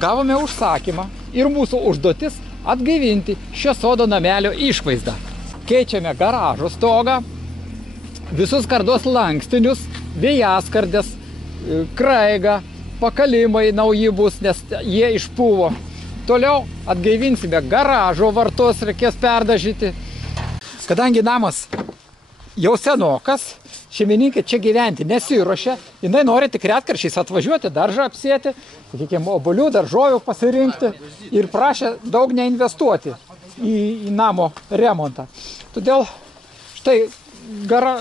gavome užsakymą ir mūsų užduotis atgaivinti šio sodo namelio išvaizdą. Keičiame garažo stogą, visus skardos lankstinius, vėjaskardės, kraigą, pakalimai nauji bus, nes jie išpuvo. Toliau atgaivinsime garažo vartus, reikės perdažyti. Kadangi namas jau senokas, šeimininkė čia gyventi nesiruošia, jinai nori tik retkaršiais atvažiuoti, daržą apsėti, sakykime, obuolių, daržovių pasirinkti ir prašė daug neinvestuoti į namo remontą. Todėl štai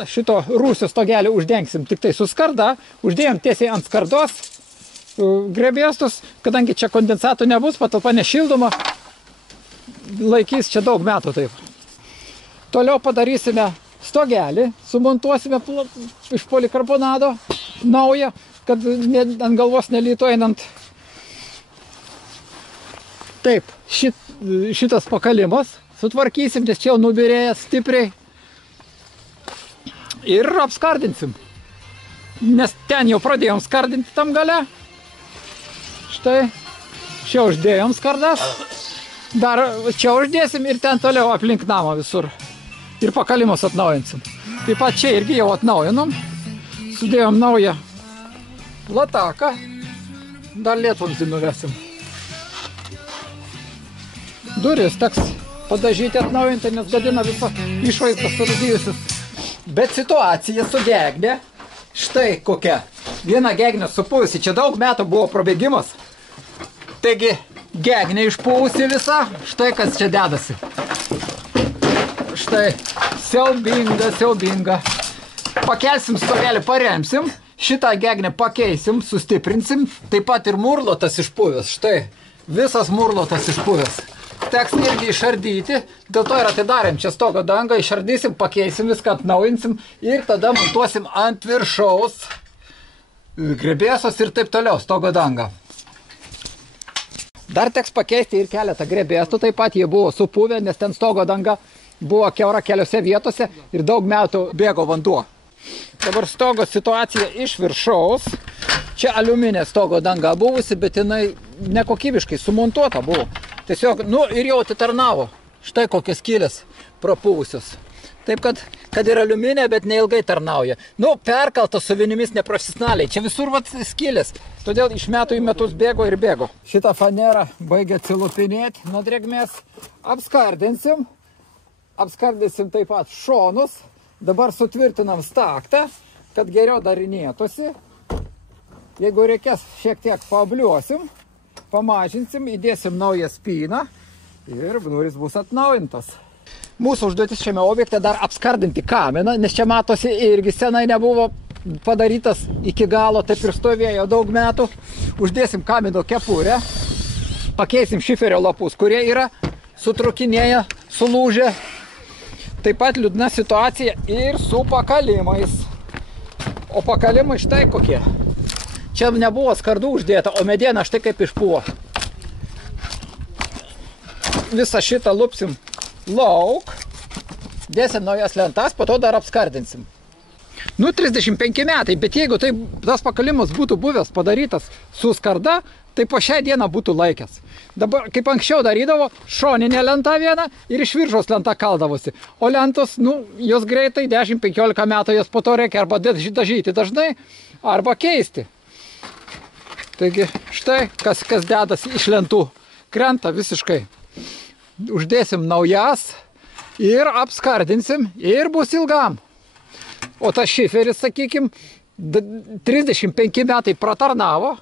šito rūsio stogelį uždengsim tik tai su skarda, uždėjom tiesiai ant skardos grebėstus, kadangi čia kondensato nebus, patalpa nešildoma, laikys čia daug metų taip. Toliau padarysime stogelį, sumontuosime iš polikarbonado naują, kad ant galvos nelytų einant. Taip, šitas pakalimas sutvarkysim, nes čia jau nubirėjęs stipriai. Ir apskardinsim. Nes ten jau pradėjom skardinti tam gale. Štai, čia uždėjom skardas. Dar čia uždėsim ir ten toliau aplink namą visur. Ir pakalimus atnaujinsim. Taip pat čia irgi jau atnaujinom. Sudėjom naują lataką. Dar lietvamzdį nuvesim. Duris teks padažyti atnaujinti, nes gadina visą išvaizdą surūdijusius. Bet situacija su gegne, štai kokia. Viena gegnė supuvusi, čia daug metų buvo prabėgimas. Taigi, gegnė išpuvusi visa, štai kas čia dedasi. Štai, siaubinga. Pakelsim stogelį, paremsim, šitą gegnę pakeisim, sustiprinsim, taip pat ir murlotas išpuvęs, štai, visas murlotas išpuvęs. Teks irgi išardyti, dėl to ir atidarėm čia stogo dangą, išardysim, pakeisim viską, atnaujinsim ir tada montuosim ant viršaus grebėsos ir taip toliau stogo dangą. Dar teks pakeisti ir keletą grebėstų, taip pat jie buvo supuvę, nes ten stogo danga buvo kiaura keliose vietose ir daug metų bėgo vanduo. Dabar stogo situacija iš viršaus. Čia aliuminė stogo danga buvusi, bet jinai nekokybiškai sumontuota buvo. Tiesiog, ir jau atitarnavo. Štai kokios skylės prapuvusios. Taip, kad ir aliuminė, bet neilgai tarnauja. Perkalta su vinimis neprofesionaliai. Čia visur skylės. Todėl iš metų į metus bėgo ir bėgo. Šitą fanerą baigia atsilupinėti nuo drėgmės. Apskardinsim. Apskardinsim taip pat šonus. Dabar sutvirtinam staktą, kad geriau darinėtųsi. Jeigu reikės, šiek tiek paobliuosim, pamažinsim, įdėsim naują spyną ir duris bus atnaujintas. Mūsų užduotis šiame objekte dar apskardinti kaminą, nes čia matosi irgi senai nebuvo padarytas iki galo, taip ir stovėjo daug metų. Uždėsim kamino kepurę, pakeisim šiferio lapus, kurie yra sutrukinėję, sulūžę. Taip pat liūdna situacija ir su pakalimais. O pakalimai štai kokie. Čia nebuvo skardų uždėta, o mediena štai kaip išpuvo. Visą šitą lupsim lauk, dėsim naujas lentas, po to dar apskardinsim. 35 metai, bet jeigu tas pakalimas būtų buvęs padarytas su skarda, tai po šią dieną būtų laikęs. Dabar, kaip anksčiau darydavo, šoninė lenta viena ir iš viršaus lenta kaldavosi. O lentos, jos greitai 10-15 metų, jos po to reikia arba dažyti dažnai, arba keisti. Taigi, štai kas dedasi iš lentų. Krenta visiškai. Uždėsim naujas ir apskardinsim ir bus ilgam. O tas šiferis, sakykim, 35 metai pratarnaus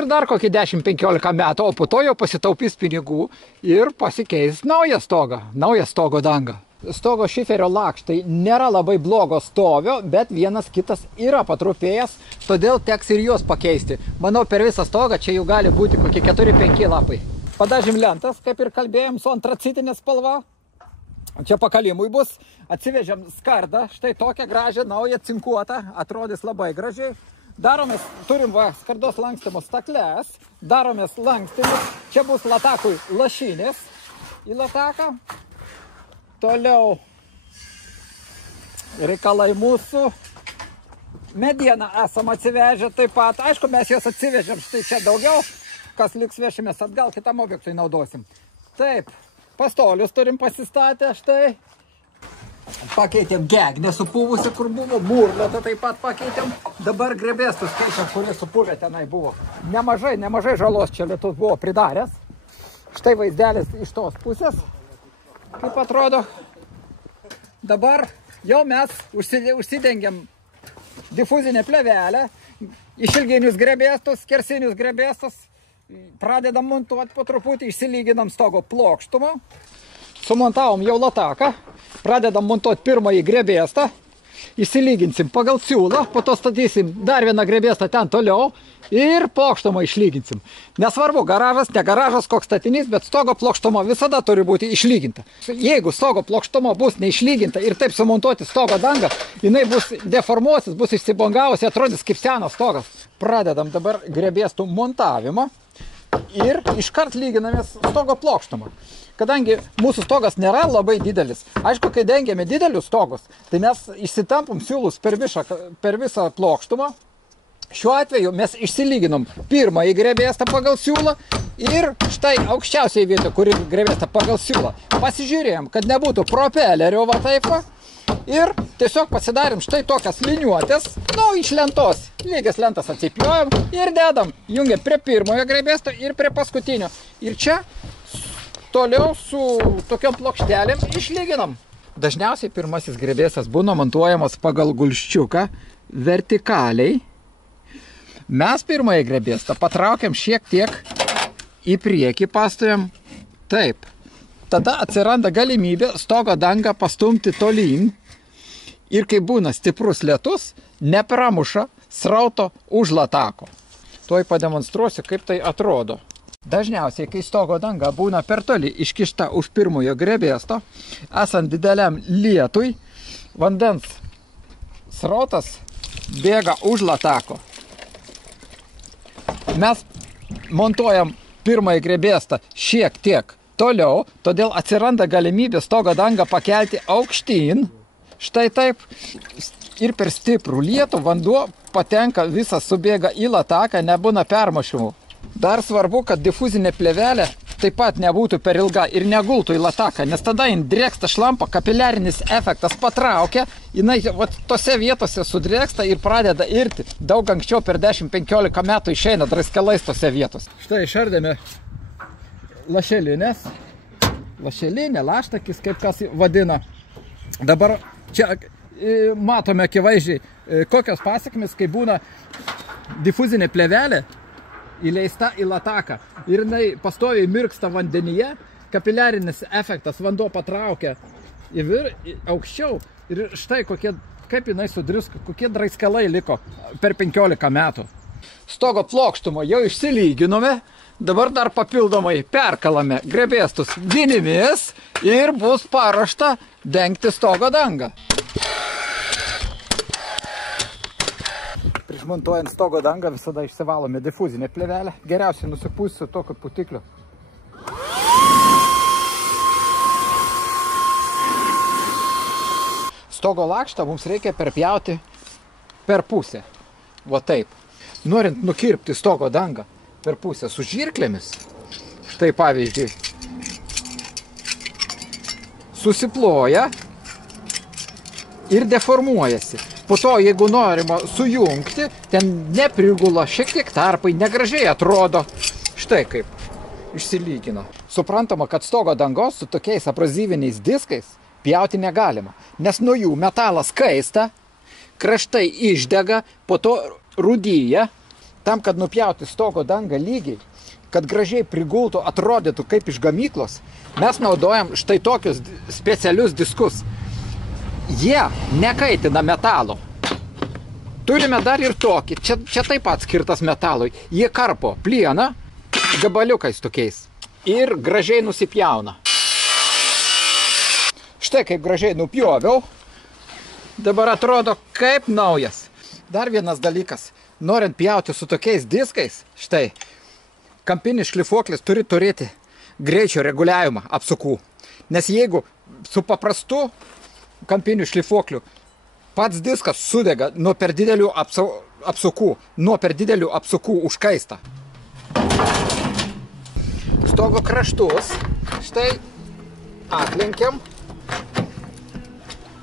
ir dar kokį 10-15 metų, o po to jau pasitaupys pinigų ir pasikeis naują stogo dangą. Stogo šiferio lakštai nėra labai blogo stovio, bet vienas kitas yra patrupėjęs, todėl teks ir juos pakeisti. Manau, per visą stogą čia jau gali būti kokie 4-5 lapai. Padažim lentas, kaip ir kalbėjom, su antracitinė spalva. Čia pakalimui bus. Atsivežėm skardą, štai tokią gražią, naują cinkuotą, atrodys labai gražiai. Daromės, turim skardos lankstymo stakles, daromės lankstymus. Čia bus latakui lašinės į lataką. Toliau reikalai mūsų. Medieną esam atsivežę taip pat. Aišku, mes jos atsivežėm štai čia daugiau. kas liks vešimės atgal, kitam objektui naudosim. Taip, pastolius turim pasistatę, štai. Pakeitėm gegnę supūvusią, kur buvo, murlėtą taip pat pakeitėm. Dabar grebėstus keičiam, kuris supūvė tenai buvo. Nemažai žalos čia lietus buvo pridaręs. Štai vaizdelis iš tos pusės, kaip atrodo. Dabar jau mes užsidengiam difuzinę plevelę, išilginius grebėstus, skersinius grebėstus. Pradedam montuoti po truputį, išsilyginam stogo plokštumą. Sumontavom jau lataką, pradedam montuoti pirmąjį grebėstą, išsilyginsim pagal siūlą, po to statysim dar vieną grebėstą ten toliau ir plokštumą išlyginsim. Nesvarbu, garažas, ne garažas, koks statinys, bet stogo plokštuma visada turi būti išlyginta. Jeigu stogo plokštuma bus neišlyginta ir taip sumontuoti stogo dangą, jinai bus deformuosis, bus išsibongavusi, atrodys kaip senas stogas. Pradedam dabar grebėstų montavimą ir iškart lyginamės stogo plokštumą. Kadangi mūsų stogas nėra labai didelis, aišku, kai dengiame didelius stogus, tai mes išsitampom siūlus per visą plokštumą. Šiuo atveju mes išsilyginom pirmąjį grebėstą pagal siūlą ir štai aukščiausiai vietą, kuri grebėstą pagal siūlą. Pasižiūrėjom, kad nebūtų propelerio va taip va. Ir tiesiog pasidarėm štai tokias liniuotės, iš lentos. Lygias lentas atsipjojam ir dedam. Jungiam prie pirmojo grebėsto ir prie paskutinio. Ir čia toliau su tokiom plokštelėm išlyginam. Dažniausiai pirmasis grebėstas būna montuojamas pagal gulščiuką vertikaliai. Mes pirmąjį grebėstą patraukiam šiek tiek į priekį, pastojam taip. Tada atsiranda galimybė stogo dangą pastumti tolyn ir kai būna stiprus lietus, nepramuša srauto už latako. Tuoj pademonstruosiu, kaip tai atrodo. Dažniausiai, kai stogo danga būna per toli iškišta už pirmojo grebėsto, esant dideliam lietui, vandens srautas bėga už latako. Mes montuojam pirmąjį grebėstą šiek tiek toliau, todėl atsiranda galimybė stogo dangą pakelti aukštyn. Štai taip. Ir per stiprų lietų vanduo patenka, visas subėga į lataką, nebūna permušimų. Dar svarbu, kad difuzinė plėvelė taip pat nebūtų per ilga ir negultų į lataką, nes tada jin drėksta šlampa, kapiliarinis efektas patraukia, jinai tose vietose sudrėksta ir pradeda irti. Daug anksčiau per 10-15 metų išeina draiskalais tose vietose. Štai išardėme lašelinės, laštakis, kaip kas vadina. Dabar čia matome akivaizdžiai, kokios pasekmės, kai būna difuzinė plėvelė įleista į lataką ir jinai pastoviai mirksta vandenyje, kapiliarinis efektas, vanduo patraukia aukščiau ir štai kaip jinai sudrisko, kokie draiskalai liko per 15 metų. Stogo plokštumą jau išsilyginome, dabar dar papildomai perkalame grebėstus vinimis ir bus paruošta dengti stogo dangą. Prieš montuojant stogo dangą visada išsivalome difuzinę plėvelę. Geriausiai nusipūsti su tokiu putikliu. Stogo lakštą mums reikia perpjauti per pusę. Va taip. Norint nukirpti stogo dangą per pusę su žirklėmis, štai pavyzdžiui, susiploja ir deformuojasi. Po to, jeigu norima sujungti, ten neprigula, šiek tiek tarpai, negražiai atrodo. Štai kaip išsilygino. Suprantama, kad stogo dangos su tokiais abrazyviniais diskais pjauti negalima, nes nuo jų metalas kaista, kraštai išdega, po to rūdyja. Tam, kad nupjauti stogo dangą lygiai, kad gražiai prigultų, atrodytų kaip iš gamyklos, mes naudojam štai tokius specialius diskus. Jie nekaitina metalo. Turime dar ir tokį, čia taip pat skirtas metalui. Jie karpo plieną gabaliukais tokiais ir gražiai nusipjauna. Štai kaip gražiai nupjoviau. Dabar atrodo kaip naujas. Dar vienas dalykas. Norint pjauti su tokiais diskais, štai, kampinis šlifuoklis turi turėti greičio reguliavimą apsukų. Nes jeigu su paprastu kampiniu šlifuokliu pats diskas sudega nuo per didelių apsukų, užkaista. stogo kraštus. Štai atlenkiam.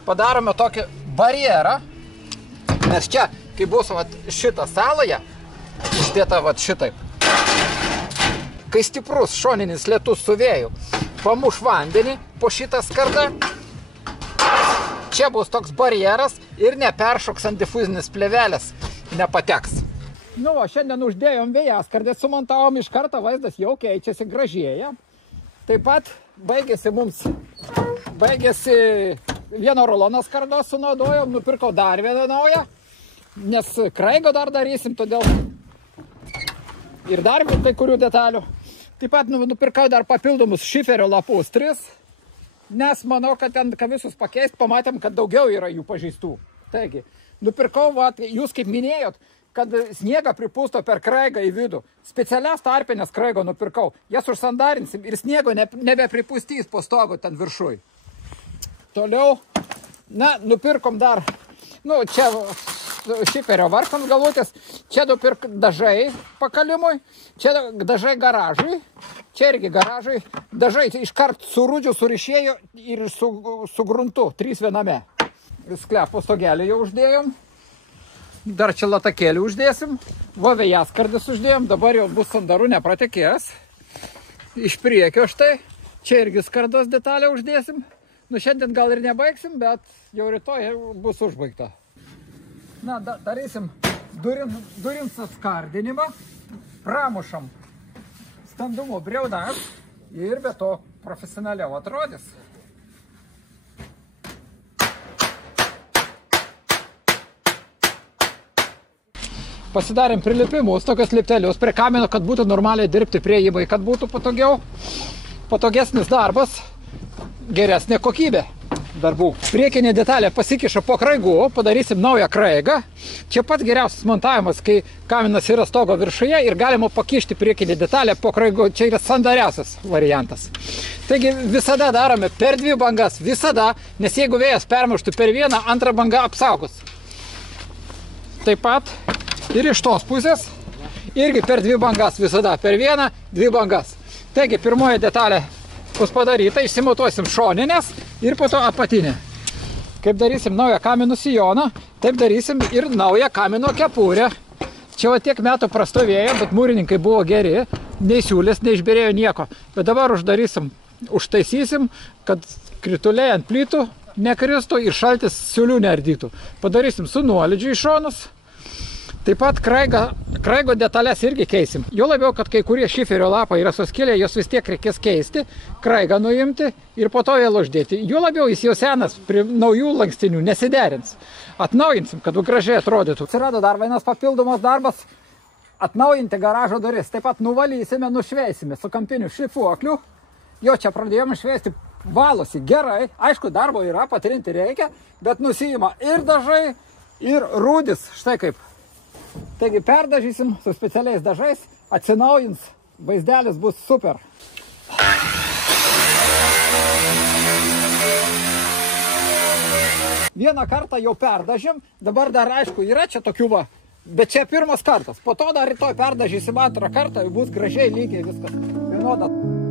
Padarome tokį barjerą. Nes čia, kai bus šitą saloje, uždėta šitaip. Kai stiprus šoninis lietus su vėju pamuš vandenį po šitą skardą, čia bus toks barjeras ir neperšoks ant difuzinės plėvelės, nepateks. Nu, o šiandien uždėjom vėjaskardę, sumontavom iš karto, vaizdas jau keičiasi, gražėja. Taip pat baigėsi vieno rulono skardos sunaudojom, nupirkau dar vieną naują, nes kraigo dar darysim, todėl ir dar kai kurių detalių. Taip pat nupirkau dar papildomus šiferio lapus 3, nes manau, kad ten visus pakeist, pamatėm, kad daugiau yra jų pažeistų. Taigi, nupirkau, jūs kaip minėjot, kad sniegą pripūsto per kraigą į vidų. Specialias tarpinės kraigo nupirkau. Jas užsandarinsim ir sniego nebepripūstys po stogo ten viršui. Toliau, nupirkom dar, čia šiferio varžtams galvutės, čia nupirk dažai pakalimui, čia dažai garažui, čia irgi garažui, dažai iškart su rūdžiu surišėjo ir su gruntu, 3 viename. Sklepo stogelį jau uždėjom, dar čia latakėlį uždėsim, vėjaskardis uždėjom, dabar jau bus sandarų nepratekės, iš priekio štai, čia irgi skardos detalę uždėsim, šiandien gal ir nebaigsim, bet jau rytoj bus užbaigta. Darysim durims atskardinimą, pramušam standumo briaudas ir be to profesionaliau atrodys. Pasidarėm prilipimus, tokius liptelius prie kamino, kad būtų normaliai dirbti prie įmai, kad būtų patogesnis darbas, geresnė kokybė darbų. Priekinė detalė pasikiša po kraigu, padarysim naują kraigą. Čia pat geriausias montavimas, kai kaminas yra stogo viršuje ir galima pakišti priekinę detalę po kraigu. Čia yra sandariausias variantas. Taigi visada darome per 2 bangas, visada, nes jeigu vėjas permuštų per vieną, antrą bangą apsaugos. Taip pat ir iš tos pusės, irgi per 2 bangas visada, per vieną, 2 bangas. Taigi pirmoji detalė bus padaryta, išsimontuosim šoninės ir po to apatinę. Kaip darysim naują kaminų sijoną, taip darysim ir naują kamino kepurę. Čia tiek metų prastovėjo, bet mūrininkai buvo geri, nei siūlės, nei išbėrėjo nieko. Bet dabar užtaisysim, kad krituliai ant plytų nekristų ir šaltis siūlių neardytų. Padarysim su nuolydžiu į šonus. Taip pat kraigo detalės irgi keisim. Jo labiau, kad kai kurie šiferio lapai yra suskilę, jos vis tiek reikės keisti, kraigą nuimti ir po to vėl uždėti. Jo labiau jis jau senas, prie naujų lankstinių nesiderins. Atnaujinsim, kad gražiai atrodytų. Atsirado dar vienas papildomas darbas – atnaujinti garažo duris. Taip pat nuvalysime, nušveisime su kampiniu šlifuokliu. Jo čia pradėjome šveisti, valosi gerai. Aišku, darbo yra, patrinti reikia, bet nusiima ir dažai, ir rūdis. Štai kaip. Taigi perdažysim su specialiais dažais, atsinaujins, vaizdelis bus super. Vieną kartą jau perdažėm, dabar dar aišku yra čia tokių bet čia pirmas kartas. Po to dar rytoj perdažysim antrą kartą, bus gražiai lygiai viskas vienoda.